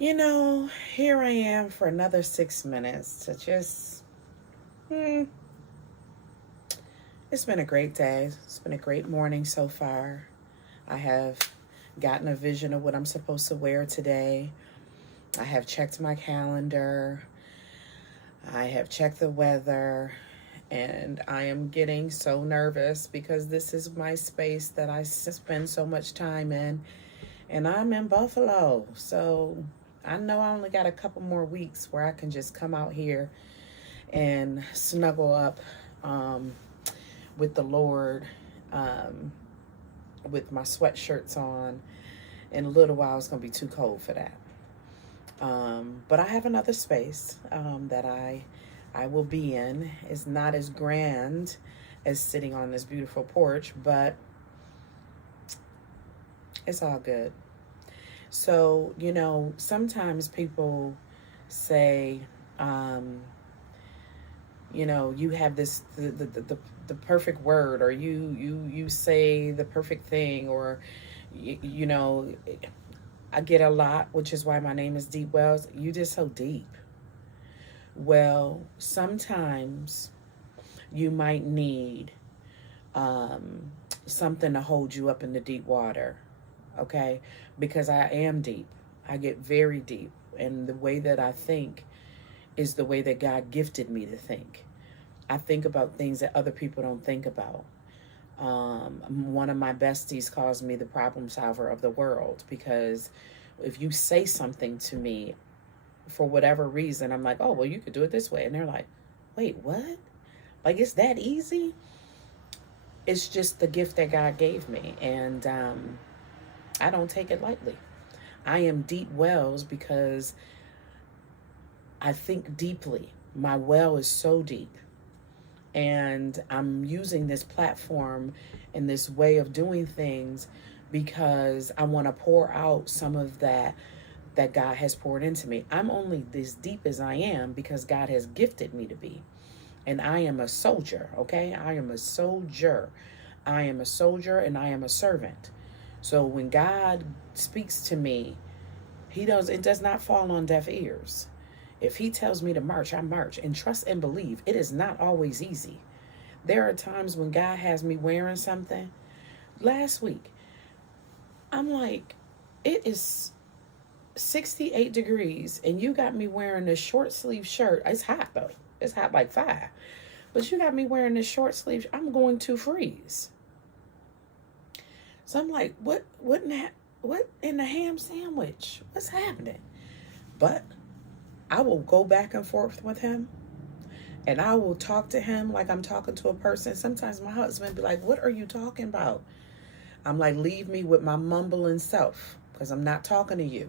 You know, here I am for another 6 minutes to just. Hmm, it's been a great day. It's been a great morning so far. I have gotten a vision of what I'm supposed to wear today. I have checked my calendar. I have checked the weather. And I am getting so nervous because this is my space that I spend so much time in. And I'm in Buffalo. So I know I only got a couple more weeks where I can just come out here and snuggle up um, with the Lord, um, with my sweatshirts on. In a little while, it's going to be too cold for that. But I have another space that I will be in. It's not as grand as sitting on this beautiful porch, but it's all good. So, sometimes people say, um, you have this the perfect word, or you say the perfect thing, or you know I get a lot, which is why my name is Deep Wells. You just so deep. Well, sometimes you might need um, something to hold you up in the deep water, okay? Because I am deep. I get very deep, and the way that I think is the way that God gifted me to think. I think about things that other people don't think about. One of my besties calls me the problem solver of the world, because if you say something to me for whatever reason, I'm like, oh, well, you could do it this way. And they're like, wait, what? Like, it's that easy? It's just the gift that God gave me. And I don't take it lightly. I am Deep Wells because I think deeply. My well is so deep. And I'm using this platform and this way of doing things because I want to pour out some of that God has poured into me. I'm only as deep as I am because God has gifted me to be. And I am a soldier, okay? I am a soldier. I am a soldier and I am a servant. So when God speaks to me, it does not fall on deaf ears. If he tells me to march, I march. And trust and believe, it is not always easy. There are times when God has me wearing something. Last week, I'm like, it is 68 degrees, and you got me wearing this short sleeve shirt. It's hot, though. It's hot like fire. But you got me wearing this short sleeve. I'm going to freeze. So I'm like, what in the ham sandwich? What's happening? But I will go back and forth with him, and I will talk to him like I'm talking to a person. Sometimes my husband be like, what are you talking about? I'm like, leave me with my mumbling self, because I'm not talking to you.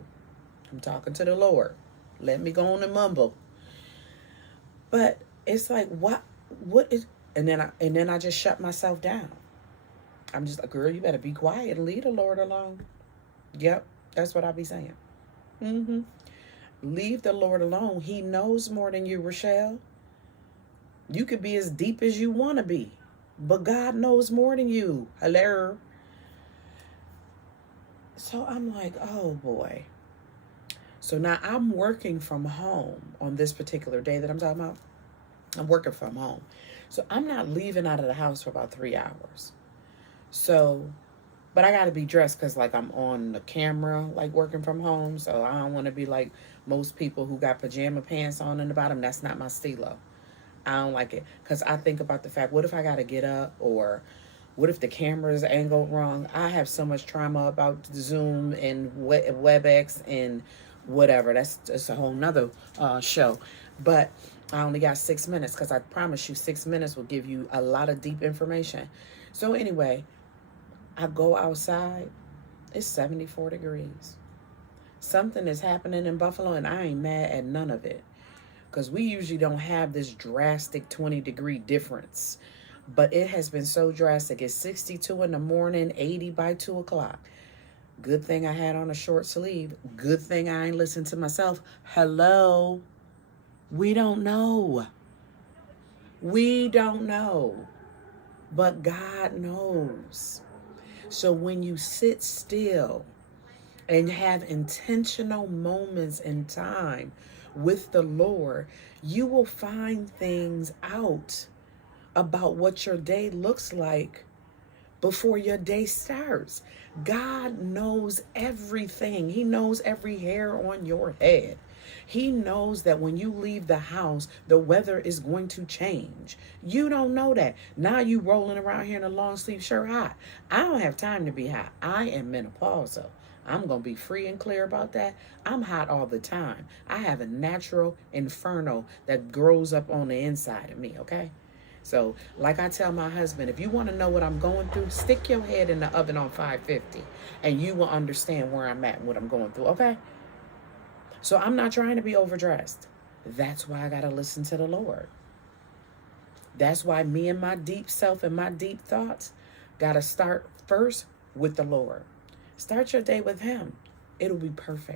I'm talking to the Lord. Let me go on and mumble. But it's like, what is, and then I just shut myself down. I'm just like, girl, you better be quiet and leave the Lord alone. Yep, that's what I be saying. Mm-hmm. Leave the Lord alone. He knows more than you, Rochelle. You could be as deep as you want to be, but God knows more than you. Hello. So I'm like, oh boy. So now I'm working from home on this particular day that I'm talking about. I'm working from home. So I'm not leaving out of the house for about 3 hours. So, but I got to be dressed because, like, I'm on the camera, like, working from home. So I don't want to be like most people who got pajama pants on in the bottom. That's not my stilo. I don't like it because I think about the fact, what if I got to get up, or what if the camera's angled wrong? I have so much trauma about Zoom and WebEx and whatever. That's a whole nother show. But I only got 6 minutes because I promise you 6 minutes will give you a lot of deep information. So anyway, I go outside. It's 74 degrees. Something is happening in Buffalo, and I ain't mad at none of it, because we usually don't have this drastic 20-degree difference. But it has been so drastic. It's 62 in the morning, 80 by 2 o'clock. Good thing I had on a short sleeve. Good thing I ain't listened to myself. Hello. We don't know. We don't know. But God knows. So when you sit still and have intentional moments in time with the Lord, you will find things out about what your day looks like before your day starts. God knows everything. He knows every hair on your head. He knows that when you leave the house, the weather is going to change. You don't know that. Now you rolling around here in a long sleeve shirt hot. I don't have time to be hot. I am menopausal. I'm going to be free and clear about that. I'm hot all the time. I have a natural inferno that grows up on the inside of me, okay? So, like I tell my husband, if you want to know what I'm going through, stick your head in the oven on 550 and you will understand where I'm at and what I'm going through, okay? So, I'm not trying to be overdressed. That's why I got to listen to the Lord. That's why me and my deep self and my deep thoughts got to start first with the Lord. Start your day with Him. It'll be perfect.